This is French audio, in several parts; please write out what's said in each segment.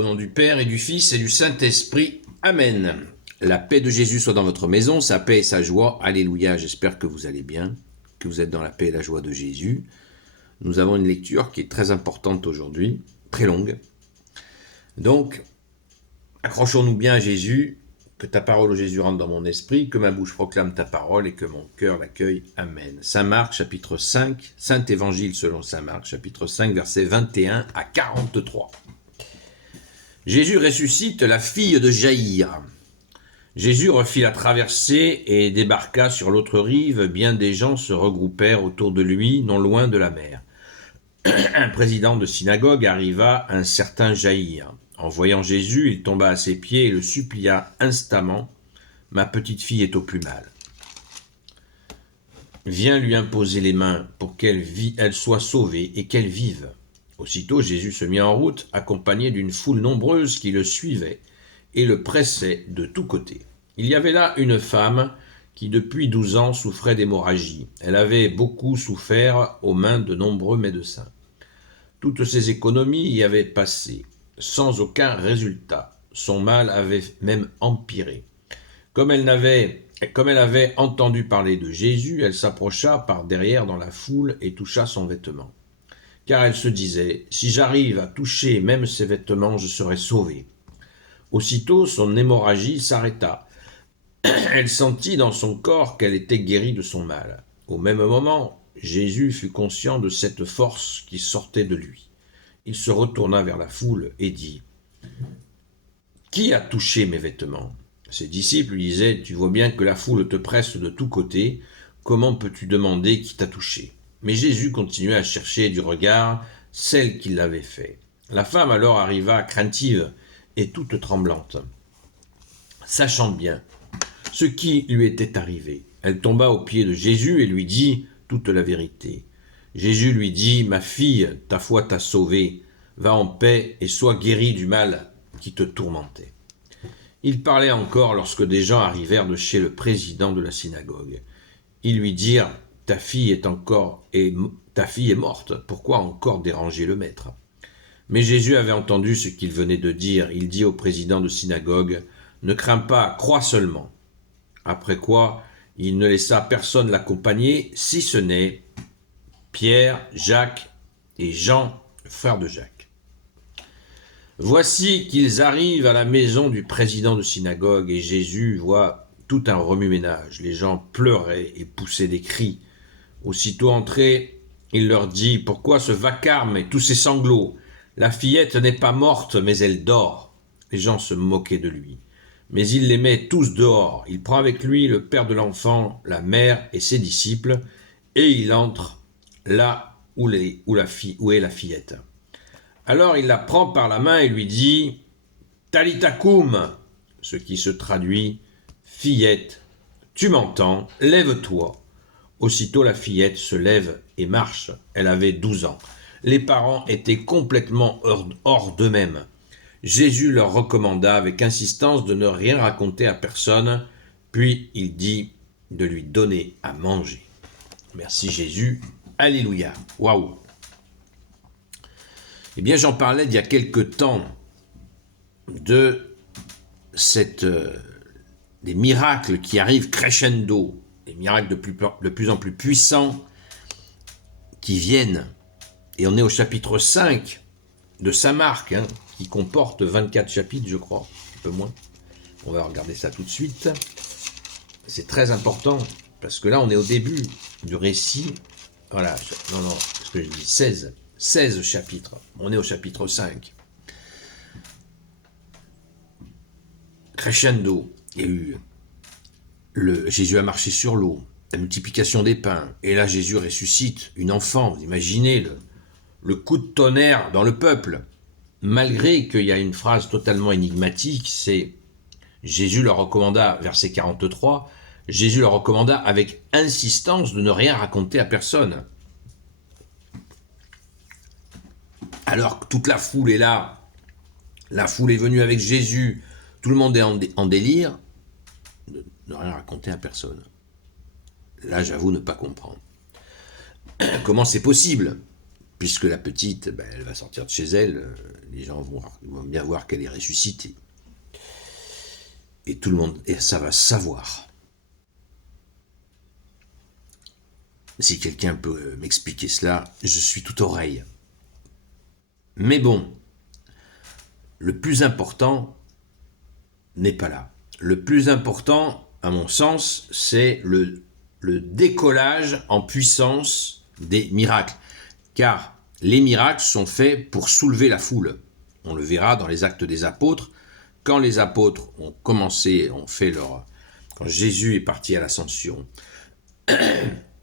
Au nom du Père et du Fils et du Saint-Esprit. Amen. La paix de Jésus soit dans votre maison, sa paix et sa joie. Alléluia, j'espère que vous allez bien, que vous êtes dans la paix et la joie de Jésus. Nous avons une lecture qui est très importante aujourd'hui, très longue. Donc, accrochons-nous bien à Jésus, que ta parole, ô Jésus, rentre dans mon esprit, que ma bouche proclame ta parole et que mon cœur l'accueille. Amen. Saint Marc, chapitre 5, Saint Évangile selon Saint Marc, chapitre 5, versets 21 à 43. Jésus ressuscite la fille de Jaïr. Jésus refit la traversée et débarqua sur l'autre rive. Bien des gens se regroupèrent autour de lui, non loin de la mer. Un président de synagogue arriva, un certain Jaïr. En voyant Jésus, il tomba à ses pieds et le supplia instamment. « Ma petite fille est au plus mal. Viens lui imposer les mains pour qu'elle soit sauvée et qu'elle vive. » Aussitôt Jésus se mit en route, accompagné d'une foule nombreuse qui le suivait et le pressait de tous côtés. Il y avait là une femme qui depuis 12 ans souffrait d'hémorragie. Elle avait beaucoup souffert aux mains de nombreux médecins. Toutes ses économies y avaient passé, sans aucun résultat. Son mal avait même empiré. Comme elle avait entendu parler de Jésus, elle s'approcha par derrière dans la foule et toucha son vêtement. Car elle se disait, si j'arrive à toucher même ses vêtements, je serai sauvée. Aussitôt, son hémorragie s'arrêta. Elle sentit dans son corps qu'elle était guérie de son mal. Au même moment, Jésus fut conscient de cette force qui sortait de lui. Il se retourna vers la foule et dit, « Qui a touché mes vêtements ?» Ses disciples lui disaient, « Tu vois bien que la foule te presse de tous côtés. Comment peux-tu demander qui t'a touché ?» Mais Jésus continuait à chercher du regard celle qui l'avait fait. La femme alors arriva craintive et toute tremblante, sachant bien ce qui lui était arrivé. Elle tomba aux pieds de Jésus et lui dit toute la vérité. Jésus lui dit, « Ma fille, ta foi t'a sauvée, va en paix et sois guérie du mal qui te tourmentait. » Il parlait encore lorsque des gens arrivèrent de chez le président de la synagogue. Ils lui dirent, « Ta fille est morte, pourquoi encore déranger le maître ?» Mais Jésus avait entendu ce qu'il venait de dire. Il dit au président de synagogue, « Ne crains pas, crois seulement. » Après quoi, il ne laissa personne l'accompagner, si ce n'est Pierre, Jacques et Jean, frère de Jacques. Voici qu'ils arrivent à la maison du président de synagogue et Jésus voit tout un remue-ménage. Les gens pleuraient et poussaient des cris. Aussitôt entré, il leur dit, « Pourquoi ce vacarme et tous ces sanglots ? La fillette n'est pas morte, mais elle dort. » Les gens se moquaient de lui. Mais il les met tous dehors. Il prend avec lui le père de l'enfant, la mère et ses disciples, et il entre là où est la fillette. Alors il la prend par la main et lui dit « Talita koum », ce qui se traduit « Fillette, tu m'entends, lève-toi ». Aussitôt la fillette se lève et marche. Elle avait 12 ans. Les parents étaient complètement hors d'eux-mêmes. Jésus leur recommanda avec insistance de ne rien raconter à personne, puis il dit de lui donner à manger. Merci Jésus, alléluia, waouh. Eh bien j'en parlais il y a quelque temps de des miracles qui arrivent crescendo, des miracles de plus en plus puissants qui viennent. Et on est au chapitre 5 de Saint Marc, qui comporte 24 chapitres, je crois, un peu moins. On va regarder ça tout de suite. C'est très important, parce que là, on est au début du récit. Voilà, ce que je dis, 16 chapitres. On est au chapitre 5. Crescendo, il y a eu Jésus a marché sur l'eau, la multiplication des pains, et là, Jésus ressuscite une enfant. Vous imaginez le coup de tonnerre dans le peuple. Malgré qu'il y a une phrase totalement énigmatique, c'est Jésus leur recommanda, verset 43, Jésus leur recommanda avec insistance de ne rien raconter à personne. Alors que toute la foule est là, la foule est venue avec Jésus, tout le monde est en délire, de ne rien raconter à personne. Là, j'avoue ne pas comprendre. Comment c'est possible ? puisque la petite, elle va sortir de chez elle, les gens vont bien voir qu'elle est ressuscitée. Et tout le monde, et ça va savoir. Si quelqu'un peut m'expliquer cela, je suis tout oreille. Mais bon, le plus important n'est pas là. Le plus important, à mon sens, c'est le décollage en puissance des miracles. Car les miracles sont faits pour soulever la foule. On le verra dans les Actes des Apôtres. Quand les apôtres ont commencé, quand Jésus est parti à l'Ascension,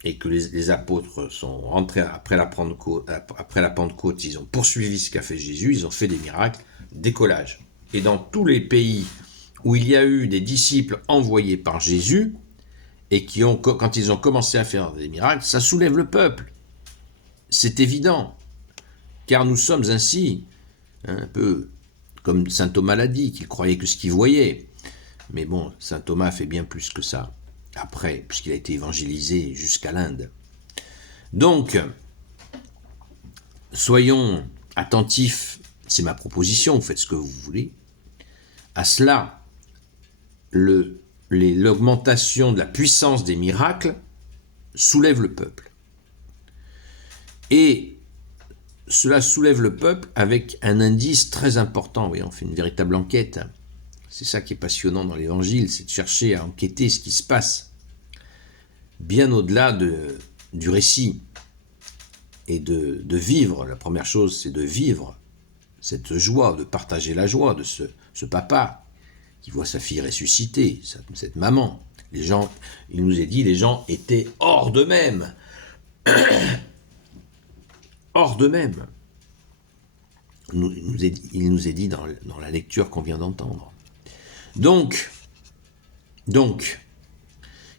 et que les apôtres sont rentrés après la Pentecôte, ils ont poursuivi ce qu'a fait Jésus, ils ont fait des miracles, décollage. Et dans tous les pays où il y a eu des disciples envoyés par Jésus, et quand ils ont commencé à faire des miracles, ça soulève le peuple. C'est évident, car nous sommes ainsi, un peu comme saint Thomas l'a dit, qu'il croyait que ce qu'il voyait. Mais bon, saint Thomas fait bien plus que ça, après, puisqu'il a été évangélisé jusqu'à l'Inde. Donc, soyons attentifs, c'est ma proposition, vous faites ce que vous voulez, à cela, l'augmentation de la puissance des miracles soulève le peuple. Et cela soulève le peuple avec un indice très important. Oui, on fait une véritable enquête. C'est ça qui est passionnant dans l'Évangile, c'est de chercher à enquêter ce qui se passe, bien au-delà du récit, et de vivre. La première chose, c'est de vivre cette joie, de partager la joie de ce papa qui voit sa fille ressusciter, cette maman. Il nous est dit, les gens étaient hors d'eux-mêmes. Hors d'eux-mêmes. Il nous est dit dans la lecture qu'on vient d'entendre. Donc,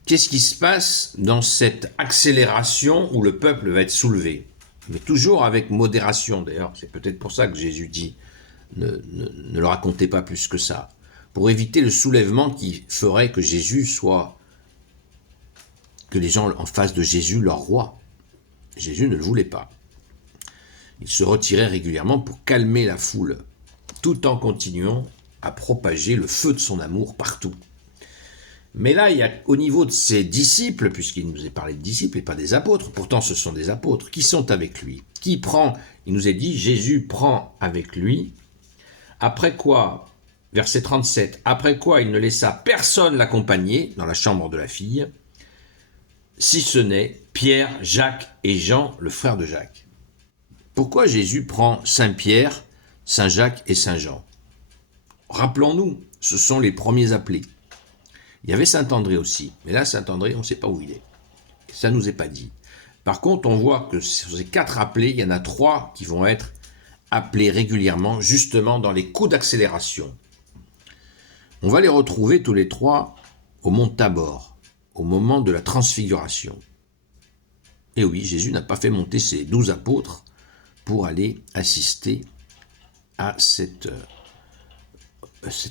qu'est-ce qui se passe dans cette accélération où le peuple va être soulevé? Mais toujours avec modération, d'ailleurs. C'est peut-être pour ça que Jésus dit ne le racontez pas plus que ça. Pour éviter le soulèvement qui ferait que que les gens en face de Jésus, leur roi. Jésus ne le voulait pas. Il se retirait régulièrement pour calmer la foule, tout en continuant à propager le feu de son amour partout. Mais là, il y a au niveau de ses disciples, puisqu'il nous est parlé de disciples et pas des apôtres, pourtant ce sont des apôtres, qui sont avec lui. Il nous est dit, Jésus prend avec lui, après quoi, verset 37, après quoi il ne laissa personne l'accompagner dans la chambre de la fille, si ce n'est Pierre, Jacques et Jean, le frère de Jacques. Pourquoi Jésus prend Saint Pierre, Saint Jacques et Saint Jean? Rappelons-nous, ce sont les premiers appelés. Il y avait Saint André aussi, mais là Saint André, on ne sait pas où il est. Ça ne nous est pas dit. Par contre, on voit que sur ces 4 appelés, il y en a 3 qui vont être appelés régulièrement, justement dans les coups d'accélération. On va les retrouver tous les 3 au mont Tabor, au moment de la transfiguration. Et oui, Jésus n'a pas fait monter ses 12 apôtres pour aller assister à cette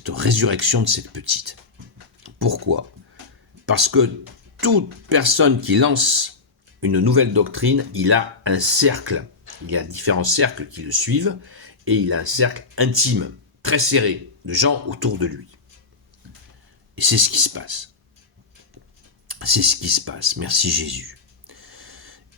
résurrection de cette petite. Pourquoi? Parce que toute personne qui lance une nouvelle doctrine, il a un cercle. Il y a différents cercles qui le suivent, et il a un cercle intime, très serré, de gens autour de lui. Et c'est ce qui se passe. C'est ce qui se passe. Merci Jésus.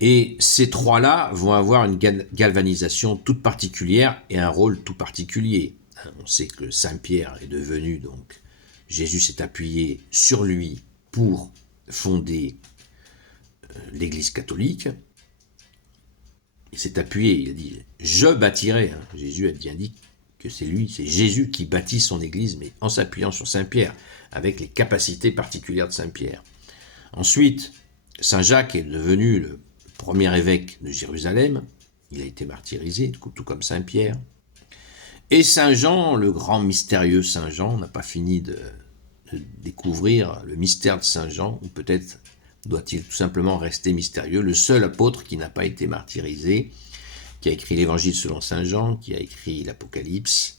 Et ces 3-là vont avoir une galvanisation toute particulière et un rôle tout particulier. On sait que Saint Pierre est devenu, donc, Jésus s'est appuyé sur lui pour fonder l'Église catholique. Il s'est appuyé, il a dit « je bâtirai ». Jésus a bien dit que c'est Jésus qui bâtit son Église, mais en s'appuyant sur Saint Pierre, avec les capacités particulières de Saint Pierre. Ensuite, Saint Jacques est devenu le premier évêque de Jérusalem. Il a été martyrisé, tout comme Saint Pierre. Et Saint Jean, le grand mystérieux Saint Jean, n'a pas fini de découvrir le mystère de Saint Jean, ou peut-être doit-il tout simplement rester mystérieux, le seul apôtre qui n'a pas été martyrisé, qui a écrit l'Évangile selon Saint Jean, qui a écrit l'Apocalypse.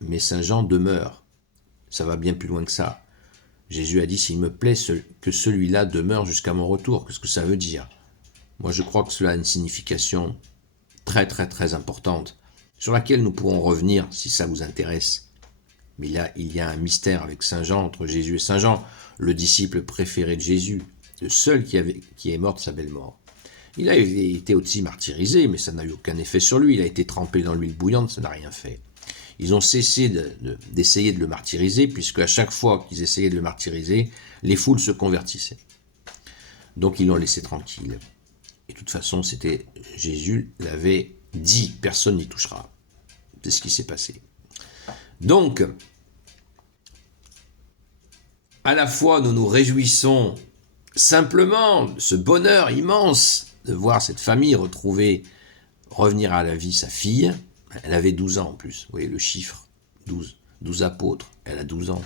Mais Saint Jean demeure. Ça va bien plus loin que ça. Jésus a dit, s'il me plaît que celui-là demeure jusqu'à mon retour. Qu'est-ce que ça veut dire? Moi, je crois que cela a une signification très très très importante, sur laquelle nous pourrons revenir si ça vous intéresse. Mais là, il y a un mystère avec Saint Jean, entre Jésus et Saint Jean, le disciple préféré de Jésus, le seul qui est mort de sa belle mort. Il a été aussi martyrisé, mais ça n'a eu aucun effet sur lui. Il a été trempé dans l'huile bouillante, ça n'a rien fait. Ils ont cessé d'essayer de le martyriser, puisque à chaque fois qu'ils essayaient de le martyriser, les foules se convertissaient. Donc ils l'ont laissé tranquille. Et de toute façon, Jésus l'avait dit, personne n'y touchera. C'est ce qui s'est passé. Donc, à la fois nous nous réjouissons simplement de ce bonheur immense de voir cette famille revenir à la vie sa fille. Elle avait 12 ans en plus, vous voyez le chiffre, 12 apôtres, elle a 12 ans.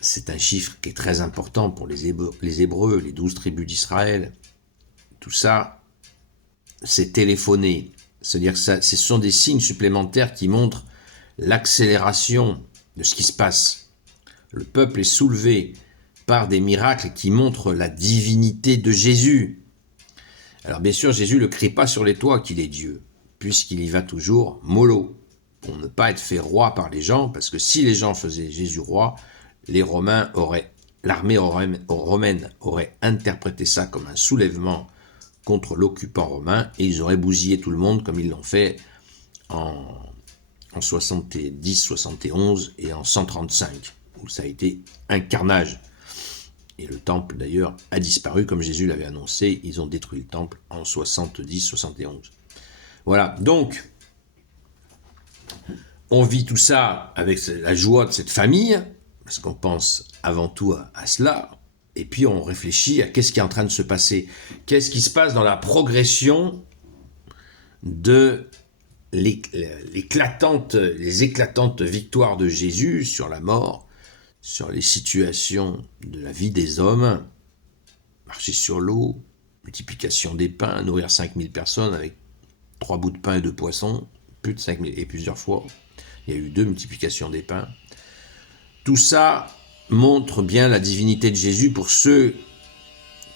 C'est un chiffre qui est très important pour les Hébreux, les 12 tribus d'Israël. Tout ça, c'est téléphoné. C'est-à-dire que ce sont des signes supplémentaires qui montrent l'accélération de ce qui se passe. Le peuple est soulevé par des miracles qui montrent la divinité de Jésus. Alors bien sûr, Jésus ne crie pas sur les toits qu'il est Dieu, puisqu'il y va toujours mollo, pour ne pas être fait roi par les gens, parce que si les gens faisaient Jésus roi, l'armée romaine aurait interprété ça comme un soulèvement contre l'occupant romain, et ils auraient bousillé tout le monde comme ils l'ont fait en 70, 71 et en 135, où ça a été un carnage. Et le temple, d'ailleurs, a disparu, comme Jésus l'avait annoncé. Ils ont détruit le temple en 70, 71. Voilà, donc, on vit tout ça avec la joie de cette famille, parce qu'on pense avant tout à cela, et puis on réfléchit à qu'est-ce qui est en train de se passer. Qu'est-ce qui se passe dans la progression de les éclatantes victoires de Jésus sur la mort, sur les situations de la vie des hommes, marcher sur l'eau, multiplication des pains, nourrir 5000 personnes avec 3 bouts de pain et 2 poissons, plus de 5000, et plusieurs fois, il y a eu 2 multiplications des pains. Tout ça montre bien la divinité de Jésus pour ceux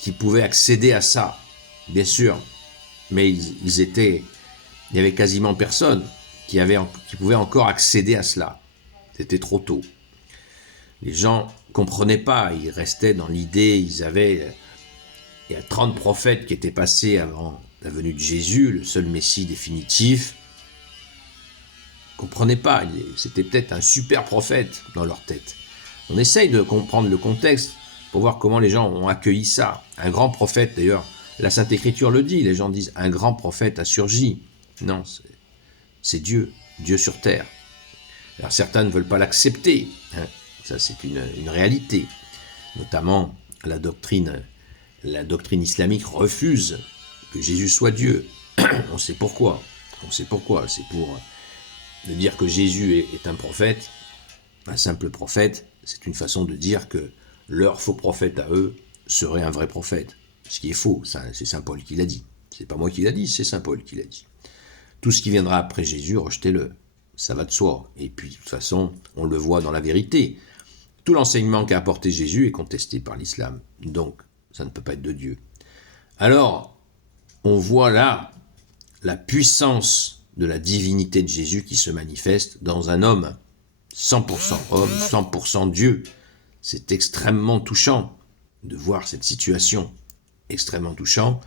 qui pouvaient accéder à ça, bien sûr, mais il y avait quasiment personne qui pouvait encore accéder à cela. C'était trop tôt. Les gens ne comprenaient pas, ils restaient dans l'idée, il y a 30 prophètes qui étaient passés avant la venue de Jésus, le seul Messie définitif. Ils ne comprenaient pas, c'était peut-être un super prophète dans leur tête. On essaye de comprendre le contexte pour voir comment les gens ont accueilli ça. Un grand prophète, d'ailleurs, la Sainte Écriture le dit, les gens disent un grand prophète a surgi. Non, c'est Dieu, Dieu sur terre. Alors certains ne veulent pas l'accepter, hein. Ça, c'est une réalité. Notamment, la doctrine islamique refuse que Jésus soit Dieu. On sait pourquoi. C'est pour de dire que Jésus est un prophète, un simple prophète. C'est une façon de dire que leur faux prophète à eux serait un vrai prophète. Ce qui est faux, c'est saint Paul qui l'a dit. C'est pas moi qui l'a dit, c'est saint Paul qui l'a dit. Tout ce qui viendra après Jésus, rejetez-le. Ça va de soi. Et puis, de toute façon, on le voit dans la vérité. Tout l'enseignement qu'a apporté Jésus est contesté par l'islam. Donc, ça ne peut pas être de Dieu. Alors, on voit là la puissance de la divinité de Jésus qui se manifeste dans un homme. 100% homme, 100% Dieu. C'est extrêmement touchant de voir cette situation. Extrêmement touchant.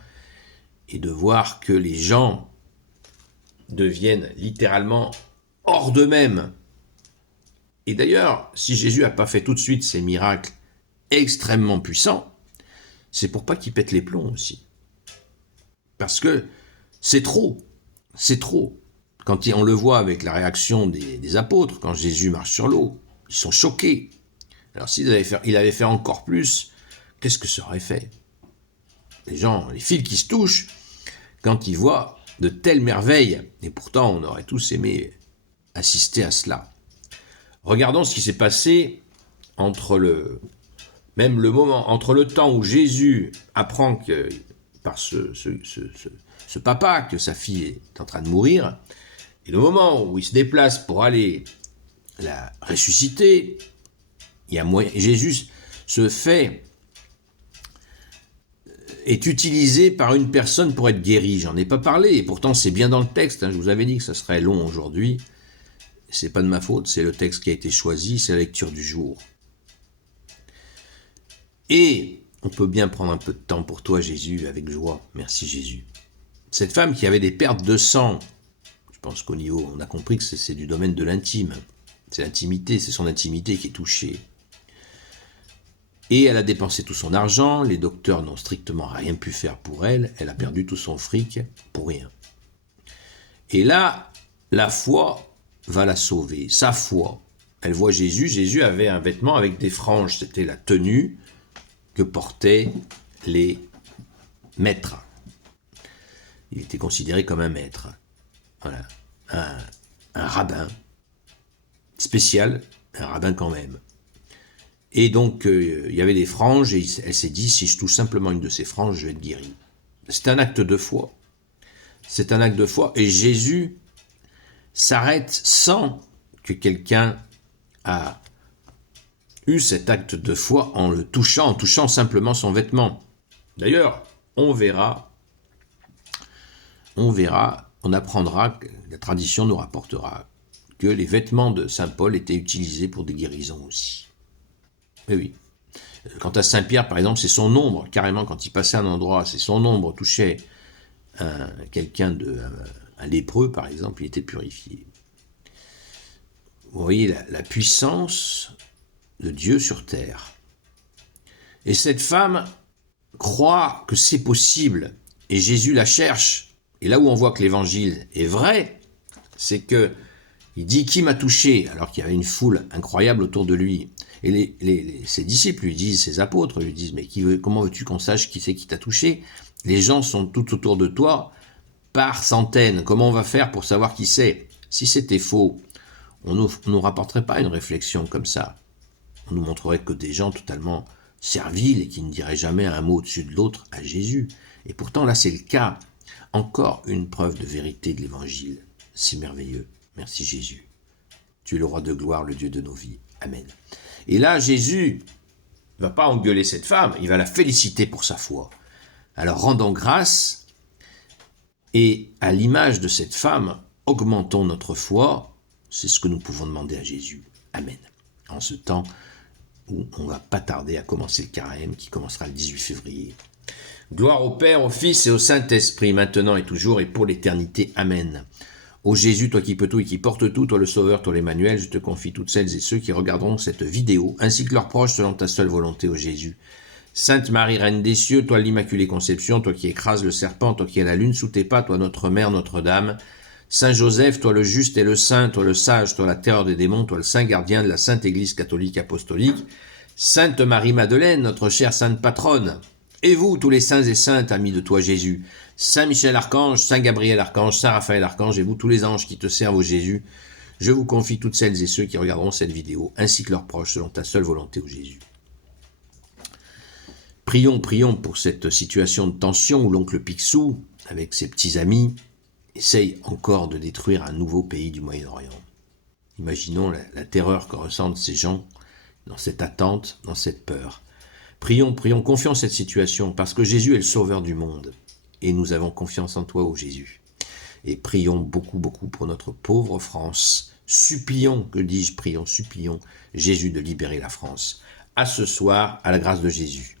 Et de voir que les gens deviennent littéralement hors d'eux-mêmes. Et d'ailleurs, si Jésus n'a pas fait tout de suite ces miracles extrêmement puissants, c'est pour pas qu'il pète les plombs aussi. Parce que c'est trop. Quand on le voit avec la réaction des apôtres, quand Jésus marche sur l'eau, ils sont choqués. Alors s'il avait fait encore plus, qu'est-ce que ça aurait fait? Les fils qui se touchent, quand ils voient de telles merveilles, et pourtant on aurait tous aimé assister à cela. Regardons ce qui s'est passé entre le temps où Jésus apprend par ce papa que sa fille est en train de mourir, et le moment où il se déplace pour aller la ressusciter, Jésus se fait est utilisé par une personne pour être guéri. J'en ai pas parlé, et pourtant c'est bien dans le texte. Je vous avais dit que ça serait long aujourd'hui. C'est pas de ma faute, c'est le texte qui a été choisi, c'est la lecture du jour. Et on peut bien prendre un peu de temps pour toi, Jésus, avec joie. Merci, Jésus. Cette femme qui avait des pertes de sang, je pense qu'au niveau, on a compris que c'est du domaine de l'intime. C'est l'intimité, c'est son intimité qui est touchée. Et elle a dépensé tout son argent, les docteurs n'ont strictement rien pu faire pour elle, elle a perdu tout son fric pour rien. Et là, la foi va la sauver, sa foi. Elle voit Jésus, Jésus avait un vêtement avec des franges, c'était la tenue que portaient les maîtres. Il était considéré comme un maître. Voilà, un rabbin spécial, un rabbin quand même. Et donc, il y avait des franges, et elle s'est dit, si je touche simplement une de ces franges, je vais être guérie. C'est un acte de foi. C'est un acte de foi, et Jésus s'arrête sans que quelqu'un a eu cet acte de foi en le touchant, en touchant simplement son vêtement. D'ailleurs, on apprendra, la tradition nous rapportera que les vêtements de saint Paul étaient utilisés pour des guérisons aussi. Mais oui. Quant à saint Pierre, par exemple, c'est son ombre, carrément, quand il passait à un endroit, c'est son ombre touchait quelqu'un un lépreux, par exemple, il était purifié. Vous voyez la puissance de Dieu sur terre. Et cette femme croit que c'est possible, et Jésus la cherche. Et là où on voit que l'évangile est vrai, c'est que il dit « Qui m'a touché ?» alors qu'il y avait une foule incroyable autour de lui. Et ses disciples lui disent, ses apôtres lui disent « Mais comment veux-tu qu'on sache qui c'est qui t'a touché? Les gens sont tout autour de toi par centaines. Comment on va faire pour savoir qui c'est? Si c'était faux, on nous rapporterait pas une réflexion comme ça. On nous montrerait que des gens totalement serviles et qui ne diraient jamais un mot au-dessus de l'autre à Jésus. Et pourtant là c'est le cas. Encore une preuve de vérité de l'évangile. C'est merveilleux. Merci Jésus. Tu es le roi de gloire, le Dieu de nos vies. Amen. Et là Jésus ne va pas engueuler cette femme, il va la féliciter pour sa foi. Alors rendons grâce et à l'image de cette femme, augmentons notre foi. C'est ce que nous pouvons demander à Jésus. Amen. En ce temps où on ne va pas tarder à commencer le carême qui commencera le 18 février. Gloire au Père, au Fils et au Saint-Esprit, maintenant et toujours et pour l'éternité. Amen. Ô Jésus, toi qui peux tout et qui portes tout, toi le Sauveur, toi l'Emmanuel, je te confie toutes celles et ceux qui regarderont cette vidéo, ainsi que leurs proches selon ta seule volonté, ô Jésus. Sainte Marie, Reine des cieux, toi l'Immaculée Conception, toi qui écrases le serpent, toi qui as la lune sous tes pas, toi notre Mère, Notre-Dame. Saint Joseph, toi le juste et le saint, toi le sage, toi la terreur des démons, toi le saint gardien de la Sainte Église catholique apostolique. Sainte Marie-Madeleine, notre chère sainte patronne. Et vous, tous les saints et saintes, amis de toi Jésus, Saint Michel Archange, Saint Gabriel Archange, Saint Raphaël Archange, et vous tous les anges qui te servent au Jésus, je vous confie toutes celles et ceux qui regarderont cette vidéo, ainsi que leurs proches, selon ta seule volonté au Jésus. Prions pour cette situation de tension où l'oncle Picsou, avec ses petits amis, essaye encore de détruire un nouveau pays du Moyen-Orient. Imaginons la terreur que ressentent ces gens dans cette attente, dans cette peur. Prions, confions en cette situation, parce que Jésus est le sauveur du monde. Et nous avons confiance en toi, ô Jésus. Et prions beaucoup pour notre pauvre France. Supplions, supplions Jésus de libérer la France. À ce soir, à la grâce de Jésus.